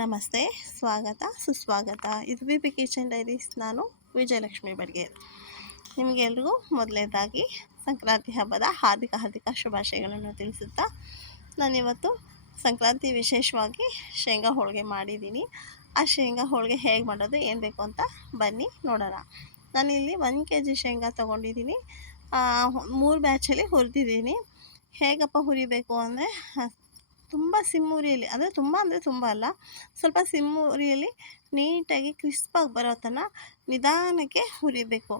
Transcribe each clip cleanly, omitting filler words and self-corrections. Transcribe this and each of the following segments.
ನಮಸ್ತೆ, ಸ್ವಾಗತ ಸುಸ್ವಾಗತ. ಇದು ಬಿ ಪಿ ಕಿಚನ್ ಡೈರೀಸ್. ನಾನು ವಿಜಯಲಕ್ಷ್ಮಿ ಬಡ್ಗೇರ್. ನಿಮಗೆಲ್ರಿಗೂ ಮೊದಲನೇದಾಗಿ ಸಂಕ್ರಾಂತಿ ಹಬ್ಬದ ಹಾರ್ದಿಕ ಶುಭಾಶಯಗಳನ್ನು ತಿಳಿಸುತ್ತಾ, ನಾನಿವತ್ತು ಸಂಕ್ರಾಂತಿ ವಿಶೇಷವಾಗಿ ಶೇಂಗಾ ಹೋಳಿಗೆ ಮಾಡಿದ್ದೀನಿ. ಆ ಶೇಂಗಾ ಹೋಳಿಗೆ ಹೇಗೆ ಮಾಡೋದು, ಏನು ಬೇಕು ಅಂತ ಬನ್ನಿ ನೋಡೋಣ. ನಾನಿಲ್ಲಿ 1 kg ಶೇಂಗಾ ತೊಗೊಂಡಿದ್ದೀನಿ. 3 ಬ್ಯಾಚಲ್ಲಿ ಹುರಿದಿದ್ದೀನಿ. ಹೇಗಪ್ಪ ಹುರಿಬೇಕು ಅಂದರೆ, ತುಂಬ ಸಿಮ್ ಉರಿಯಲ್ಲಿ, ಅಂದರೆ ತುಂಬ ಅಲ್ಲ, ಸ್ವಲ್ಪ ಸಿಮ್ ಉರಿಯಲ್ಲಿ ನೀಟಾಗಿ ಕ್ರಿಸ್ಪಾಗಿ ಬರೋ ತನಕ ನಿಧಾನಕ್ಕೆ ಹುರಿಬೇಕು.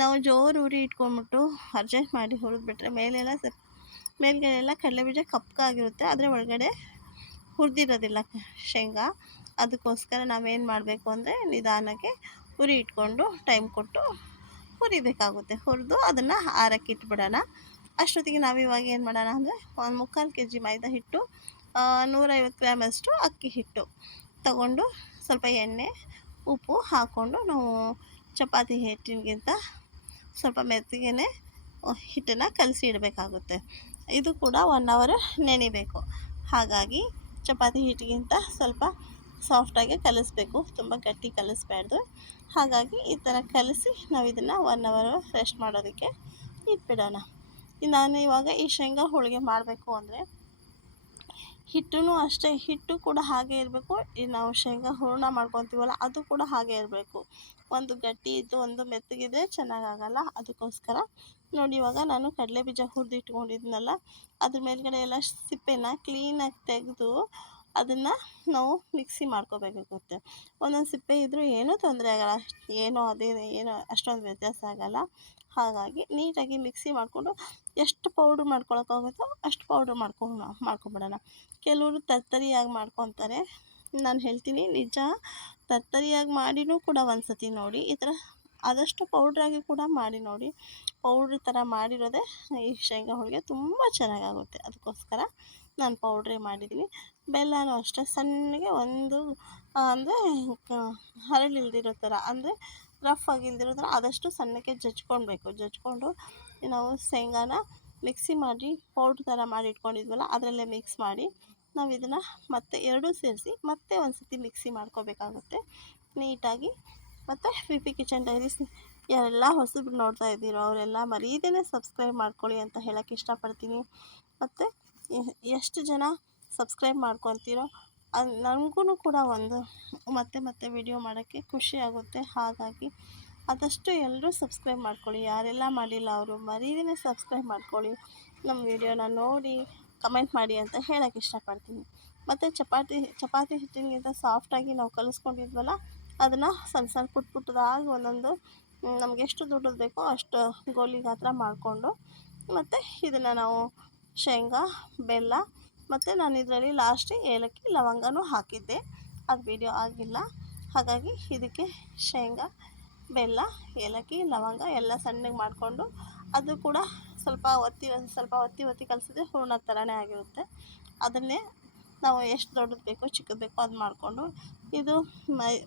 ನಾವು ಜೋರು ಉರಿ ಇಟ್ಕೊಂಡ್ಬಿಟ್ಟು ಅರ್ಜೆಂಟ್ ಮಾಡಿ ಹುರಿದ್ಬಿಟ್ರೆ ಮೇಲ್ಗಡೆ ಎಲ್ಲ ಕಡಲೆಬೀಜ ಕಪ್ಪಗಾಗಿರುತ್ತೆ, ಆದರೆ ಒಳಗಡೆ ಹುರಿದಿರೋದಿಲ್ಲ ಶೇಂಗಾ. ಅದಕ್ಕೋಸ್ಕರ ನಾವೇನು ಮಾಡಬೇಕು ಅಂದರೆ, ನಿಧಾನಕ್ಕೆ ಉರಿ ಇಟ್ಕೊಂಡು ಟೈಮ್ ಕೊಟ್ಟು ಹುರಿಬೇಕಾಗುತ್ತೆ. ಹುರಿದು ಅದನ್ನು ಆರಕ್ಕೆ ಇಟ್ಬಿಡೋಣ. ಅಷ್ಟೊತ್ತಿಗೆ ನಾವಿವಾಗ ಏನು ಮಾಡೋಣ ಅಂದರೆ, 1/4 kg ಮೈದಾ ಹಿಟ್ಟು, 150 ಗ್ರಾಮಷ್ಟು ಅಕ್ಕಿ ಹಿಟ್ಟು ತಗೊಂಡು, ಸ್ವಲ್ಪ ಎಣ್ಣೆ ಉಪ್ಪು ಹಾಕ್ಕೊಂಡು, ನಾವು ಚಪಾತಿ ಹಿಟ್ಟಿಗಿಂತ ಸ್ವಲ್ಪ ಮೆತ್ತಗೆ ಹಿಟ್ಟನ್ನು ಕಲಸಿ ಇಡಬೇಕಾಗುತ್ತೆ. ಇದು ಕೂಡ 1 hour ನೆನಿಬೇಕು. ಹಾಗಾಗಿ ಚಪಾತಿ ಹಿಟ್ಟಿಗಿಂತ ಸ್ವಲ್ಪ ಸಾಫ್ಟಾಗಿ ಕಲಿಸ್ಬೇಕು, ತುಂಬ ಗಟ್ಟಿ ಕಲಿಸ್ಬಾರ್ದು. ಹಾಗಾಗಿ ಈ ಥರ ಕಲಸಿ ನಾವು ಇದನ್ನು 1 hour ರೆಸ್ಟ್ ಮಾಡೋದಕ್ಕೆ ಇಟ್ಬಿಡೋಣ. ನಾನು ಇವಾಗ ಈ ಶೇಂಗಾ ಹೋಳಿಗೆ ಮಾಡಬೇಕು ಅಂದರೆ, ಹಿಟ್ಟೂ ಅಷ್ಟೇ, ಹಿಟ್ಟು ಕೂಡ ಹಾಗೆ ಇರಬೇಕು. ಈ ನಾವು ಶೇಂಗಾ ಹೂರಣ ಮಾಡ್ಕೊತೀವಲ್ಲ, ಅದು ಕೂಡ ಹಾಗೆ ಇರಬೇಕು. ಒಂದು ಗಟ್ಟಿ ಇದ್ದು ಒಂದು ಮೆತ್ತಗಿದ್ರೆ ಚೆನ್ನಾಗಾಗಲ್ಲ. ಅದಕ್ಕೋಸ್ಕರ ನೋಡಿ, ಇವಾಗ ನಾನು ಕಡಲೆ ಬೀಜ ಹುರಿದಿಟ್ಕೊಂಡಿದ್ನಲ್ಲ, ಅದ್ರ ಮೇಲ್ಗಡೆ ಎಲ್ಲ ಸಿಪ್ಪೆನ ಕ್ಲೀನಾಗಿ ತೆಗೆದು ಅದನ್ನು ನಾವು ಮಿಕ್ಸಿ ಮಾಡ್ಕೋಬೇಕಾಗುತ್ತೆ. ಒಂದೊಂದು ಸಿಪ್ಪೆ ಇದ್ದರೂ ಏನೂ ತೊಂದರೆ ಆಗೋಲ್ಲ, ಏನೋ ಅಷ್ಟೊಂದು ವ್ಯತ್ಯಾಸ ಆಗೋಲ್ಲ. ಹಾಗಾಗಿ ನೀಟಾಗಿ ಮಿಕ್ಸಿ ಮಾಡಿಕೊಂಡು ಎಷ್ಟು ಪೌಡ್ರ್ ಮಾಡ್ಕೊಳಕ್ಕಾಗುತ್ತೋ ಅಷ್ಟು ಪೌಡ್ರ್ ಮಾಡ್ಕೊಂಬಿಡೋಣ. ಕೆಲವರು ತರ್ತರಿಯಾಗಿ ಮಾಡ್ಕೊತಾರೆ. ನಾನು ಹೇಳ್ತೀನಿ, ನಿಜ ತರ್ತರಿಯಾಗಿ ಮಾಡಿನೂ ಕೂಡ ಒಂದು ಸತಿ ನೋಡಿ, ಈ ಥರ ಆದಷ್ಟು ಪೌಡ್ರಾಗಿ ಕೂಡ ಮಾಡಿ ನೋಡಿ. ಪೌಡ್ರ್ ಥರ ಮಾಡಿರೋದೇ ಈ ಶೇಂಗಾ ಹೋಳಿಗೆ ತುಂಬ ಚೆನ್ನಾಗಾಗುತ್ತೆ. ಅದಕ್ಕೋಸ್ಕರ ನಾನು ಪೌಡ್ರೇ ಮಾಡಿದ್ದೀನಿ. ಬೆಲ್ಲನೂ ಅಷ್ಟೇ, ಸಣ್ಣಗೆ ಅಂದರೆ ಹರಳಿಲ್ದಿರೋ ಥರ, ಅಂದರೆ ರಫ್ ಆಗಿಲ್ದಿರೋ ಥರ ಆದಷ್ಟು ಸಣ್ಣಕ್ಕೆ ಜಜ್ಕೊಂಡು ನಾವು ಶೇಂಗಾನ ಮಿಕ್ಸಿ ಮಾಡಿ ಪೌಡ್ರ್ ಥರ ಮಾಡಿ ಇಟ್ಕೊಂಡಿದ್ವಲ್ಲ, ಅದರಲ್ಲೇ ಮಿಕ್ಸ್ ಮಾಡಿ ನಾವು ಇದನ್ನು ಮತ್ತೆ ಎರಡೂ ಸೇರಿಸಿ ಮತ್ತೆ ಒಂದು ಸತಿ ಮಿಕ್ಸಿ ಮಾಡ್ಕೋಬೇಕಾಗುತ್ತೆ ನೀಟಾಗಿ. ಮತ್ತು ವಿ ಪಿ ಕಿಚನ್ ಡೈರೀಸ್ ಯಾರೆಲ್ಲ ಹೊಸಬ್ರು ನೋಡ್ತಾ ಇದ್ದೀರೋ ಅವರೆಲ್ಲ ಮರೀದೇ ಸಬ್ಸ್ಕ್ರೈಬ್ ಮಾಡ್ಕೊಳ್ಳಿ ಅಂತ ಹೇಳೋಕ್ಕೆ ಇಷ್ಟಪಡ್ತೀನಿ. ಮತ್ತು ಎಷ್ಟು ಜನ ಸಬ್ಸ್ಕ್ರೈಬ್ ಮಾಡ್ಕೊತೀರೋ ನನಗೂ ಕೂಡ ಮತ್ತೆ ವಿಡಿಯೋ ಮಾಡೋಕ್ಕೆ ಖುಷಿ ಆಗುತ್ತೆ. ಹಾಗಾಗಿ ಆದಷ್ಟು ಎಲ್ಲರೂ ಸಬ್ಸ್ಕ್ರೈಬ್ ಮಾಡ್ಕೊಳ್ಳಿ. ಯಾರೆಲ್ಲ ಮಾಡಿಲ್ಲ ಅವರು ಮರೀದೇ ಸಬ್ಸ್ಕ್ರೈಬ್ ಮಾಡ್ಕೊಳ್ಳಿ. ನಮ್ಮ ವಿಡಿಯೋನ ನೋಡಿ ಕಮೆಂಟ್ ಮಾಡಿ ಅಂತ ಹೇಳೋಕ್ಕೆ ಇಷ್ಟಪಡ್ತೀನಿ. ಮತ್ತು ಚಪಾತಿ ಹಿಟ್ಟಿನಿಗಿಂತ ಸಾಫ್ಟಾಗಿ ನಾವು ಕಲಿಸ್ಕೊಂಡಿದ್ವಲ್ಲ, ಅದನ್ನು ಸಣ್ಣ ಪುಟ್ಟದಾಗಿ ಒಂದೊಂದು ನಮಗೆ ಎಷ್ಟು ದೊಡ್ಡದು ಬೇಕೋ ಅಷ್ಟು ಗೋಲಿ ಗಾತ್ರ ಮಾಡಿಕೊಂಡು, ಮತ್ತು ಇದನ್ನು ನಾವು ಶೇಂಗಾ, ಬೆಲ್ಲ, ಮತ್ತು ನಾನು ಇದರಲ್ಲಿ ಲಾಸ್ಟಿಗೆ ಏಲಕ್ಕಿ ಲವಂಗನೂ ಹಾಕಿದ್ದೆ, ಅದು ವಿಡಿಯೋ ಆಗಿಲ್ಲ. ಹಾಗಾಗಿ ಇದಕ್ಕೆ ಶೇಂಗಾ, ಬೆಲ್ಲ, ಏಲಕ್ಕಿ, ಲವಂಗ ಎಲ್ಲ ಸಣ್ಣಗೆ ಮಾಡಿಕೊಂಡು, ಅದು ಕೂಡ ಸ್ವಲ್ಪ ಒತ್ತಿ ಕಲಿಸಿದ್ರೆ ಹೂರ್ಣ ಥರನೇ ಆಗಿರುತ್ತೆ. ಅದನ್ನೇ ನಾವು ಎಷ್ಟು ದೊಡ್ಡದು ಬೇಕೋ ಚಿಕ್ಕದು ಬೇಕೋ ಅದು ಮಾಡಿಕೊಂಡು, ಇದು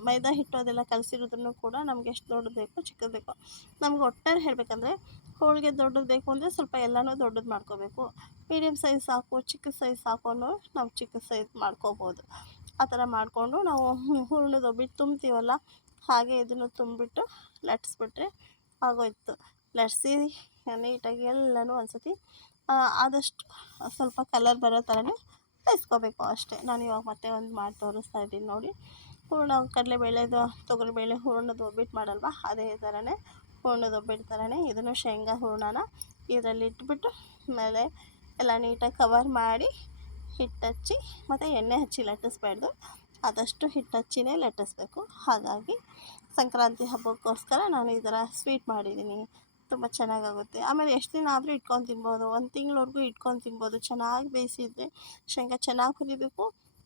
ಮೈದಾ ಹಿಟ್ಟು ಅದೆಲ್ಲ ಕಲಸಿರೋದನ್ನು ಕೂಡ ನಮ್ಗೆ ಎಷ್ಟು ದೊಡ್ಡದು ಬೇಕೋ ಚಿಕ್ಕದು ಬೇಕೋ, ನಮ್ಗೆ ಒಟ್ಟಾರೆ ಹೇಳಬೇಕಂದ್ರೆ ಹೋಳಿಗೆ ದೊಡ್ಡದು ಬೇಕು ಅಂದರೆ ಸ್ವಲ್ಪ ಎಲ್ಲನೂ ದೊಡ್ಡದು ಮಾಡ್ಕೋಬೇಕು. ಮೀಡಿಯಮ್ ಸೈಜ್ ಸಾಕು, ಚಿಕ್ಕ ಸೈಜ್ ಸಾಕು ಅನ್ನೋರು ನಾವು ಚಿಕ್ಕ ಸೈಜ್ ಮಾಡ್ಕೋಬೋದು. ಆ ಥರ ಮಾಡಿಕೊಂಡು ನಾವು ಹೂರ್ಣದ ಒಬ್ಬಿಟ್ಟು ತುಂಬ್ತೀವಲ್ಲ, ಹಾಗೆ ಇದನ್ನು ತುಂಬಿಬಿಟ್ಟು ಲಟ್ಟಿಸ್ಬಿಟ್ರೆ ಆಗೋಯ್ತು. ಲಟ್ಟಿಸಿ ನೀಟಾಗಿ ಎಲ್ಲನೂ ಒಂದು ಸತಿ ಆದಷ್ಟು ಸ್ವಲ್ಪ ಕಲರ್ ಬರೋ ಥರನೇ ಬೇಯಿಸ್ಕೋಬೇಕು ಅಷ್ಟೇ. ನಾನು ಇವಾಗ ಮತ್ತೆ ಒಂದು ಮಾಡಿ ತೋರಿಸ್ತಾ ಇದ್ದೀನಿ ನೋಡಿ. ಹೂರ್ಣ ಕಡಲೆಬೇಳೆದು ತೊಗರಿಬೇಳೆ ಹೂರ್ಣದ ಒಬ್ಬಿಟ್ಟು ಮಾಡಲ್ವ, ಅದೇ ಥರನೇ ಹೂರ್ಣದ ಒಬ್ಬಿಟ್ಟು ಥರನೇ ಇದನ್ನು ಶೇಂಗಾ ಹೂರ್ಣನ ಇದರಲ್ಲಿ ಇಟ್ಬಿಟ್ಟು ಮೇಲೆ ಎಲ್ಲ ನೀಟಾಗಿ ಕವರ್ ಮಾಡಿ ಹಿಟ್ಟು ಹಚ್ಚಿ, ಮತ್ತು ಎಣ್ಣೆ ಹಚ್ಚಿ ಲಟ್ಟಿಸ್ಬಾರ್ದು, ಆದಷ್ಟು ಹಿಟ್ಟು ಹಚ್ಚಿನೇ ಲಟ್ಟಿಸ್ಬೇಕು. ಹಾಗಾಗಿ ಸಂಕ್ರಾಂತಿ ಹಬ್ಬಕ್ಕೋಸ್ಕರ ನಾನು ಈ ಥರ ಸ್ವೀಟ್ ಮಾಡಿದ್ದೀನಿ. ತುಂಬ ಚೆನ್ನಾಗಾಗುತ್ತೆ. ಆಮೇಲೆ ಎಷ್ಟು ದಿನ ಆದರೂ ಇಟ್ಕೊಂಡು ತಿನ್ಬೋದು, 1 ತಿಂಗಳವರೆಗೂ ಇಟ್ಕೊಂಡು ತಿನ್ಬೋದು. ಚೆನ್ನಾಗಿ ಬೇಯಿಸಿದ್ರೆ ಶೇಂಗಾ ಚೆನ್ನಾಗಿ ಹುರಿಬೇಕು.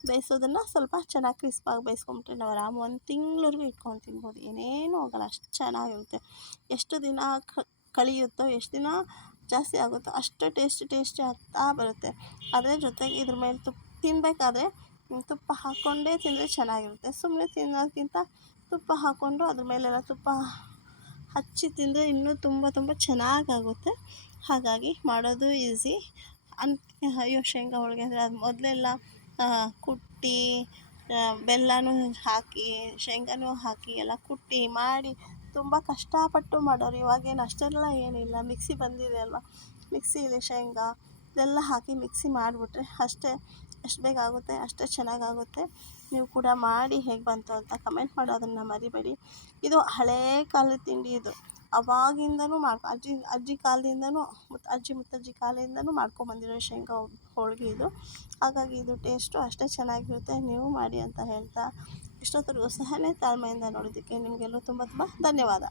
ಬೇಯಿಸೋದನ್ನು ಸ್ವಲ್ಪ ಚೆನ್ನಾಗಿ ಕ್ರಿಸ್ಪಾಗಿ ಬೇಯಿಸ್ಕೊಂಬಿಟ್ರೆ ನಾವು ಆರಾಮ 1 ತಿಂಗಳವರೆಗೂ ಇಟ್ಕೊಂಡು ತಿನ್ಬೋದು, ಏನೇನೂ ಆಗೋಲ್ಲ, ಅಷ್ಟು ಚೆನ್ನಾಗಿರುತ್ತೆ. ಎಷ್ಟು ದಿನ ಕಳಿಯುತ್ತೋ, ಎಷ್ಟು ದಿನ ಜಾಸ್ತಿ ಆಗುತ್ತೋ ಅಷ್ಟು ಟೇಸ್ಟಿ ಆಗ್ತಾ ಬರುತ್ತೆ. ಅದರ ಜೊತೆಗೆ ಇದ್ರ ಮೇಲೆ ತಿನ್ನಬೇಕಾದ್ರೆ ತುಪ್ಪ ಹಾಕ್ಕೊಂಡೇ ತಿಂದರೆ ಚೆನ್ನಾಗಿರುತ್ತೆ. ಸುಮ್ಮನೆ ತಿನ್ನೋದಕ್ಕಿಂತ ತುಪ್ಪ ಹಾಕ್ಕೊಂಡು ಅದ್ರ ಮೇಲೆಲ್ಲ ತುಪ್ಪ ಹಚ್ಚಿ ತಿಂದರೆ ಇನ್ನೂ ತುಂಬ ಚೆನ್ನಾಗಾಗುತ್ತೆ. ಹಾಗಾಗಿ ಮಾಡೋದು ಈಸಿ. ಅಯ್ಯೋ ಶೇಂಗಾ ಹೋಳಿಗೆ ಅಂದರೆ ಅದು ಮೊದಲೆಲ್ಲ ಕುಟ್ಟಿ ಬೆಲ್ಲನೂ ಹಾಕಿ ಶೇಂಗಾನೂ ಹಾಕಿ ಎಲ್ಲ ಕುಟ್ಟಿ ಮಾಡಿ ತುಂಬ ಕಷ್ಟಪಟ್ಟು ಮಾಡೋರು. ಇವಾಗೇನು ಅಷ್ಟೆಲ್ಲ ಏನಿಲ್ಲ, ಮಿಕ್ಸಿ ಬಂದಿದೆ ಅಲ್ವಾ, ಮಿಕ್ಸಿಲಿ ಶೇಂಗಾ ಇದೆಲ್ಲ ಹಾಕಿ ಮಿಕ್ಸಿ ಮಾಡಿಬಿಟ್ರೆ ಅಷ್ಟೇ, ಎಷ್ಟು ಬೇಗ ಆಗುತ್ತೆ ಅಷ್ಟೇ ಚೆನ್ನಾಗಾಗುತ್ತೆ. ನೀವು ಕೂಡ ಮಾಡಿ ಹೇಗೆ ಬಂತು ಅಂತ ಕಮೆಂಟ್ ಮಾಡೋದನ್ನು ಮರಿಬೇಡಿ. ಇದು ಹಳೇ ಕಾಲದ ತಿಂಡಿ. ಇದು ಅವಾಗಿಂದನೂ ಅಜ್ಜಿ ಕಾಲದಿಂದನೂ ಅಜ್ಜಿ ಮುತ್ತಜ್ಜಿ ಕಾಲದಿಂದನೂ ಮಾಡ್ಕೊಂಬಂದಿರೋ ಶೇಂಗಾ ಹೋಳಿಗೆ ಇದು. ಹಾಗಾಗಿ ಇದು ಟೇಸ್ಟು ಅಷ್ಟೇ ಚೆನ್ನಾಗಿರುತ್ತೆ. ನೀವು ಮಾಡಿ ಅಂತ ಹೇಳ್ತಾ, ಇಷ್ಟೊತ್ತರೆಗೂ ಸಹನೆ ತಾಳ್ಮೆಯಿಂದ ನೋಡೋದಕ್ಕೆ ನಿಮಗೆಲ್ಲೂ ತುಂಬ ತುಂಬ ಧನ್ಯವಾದ.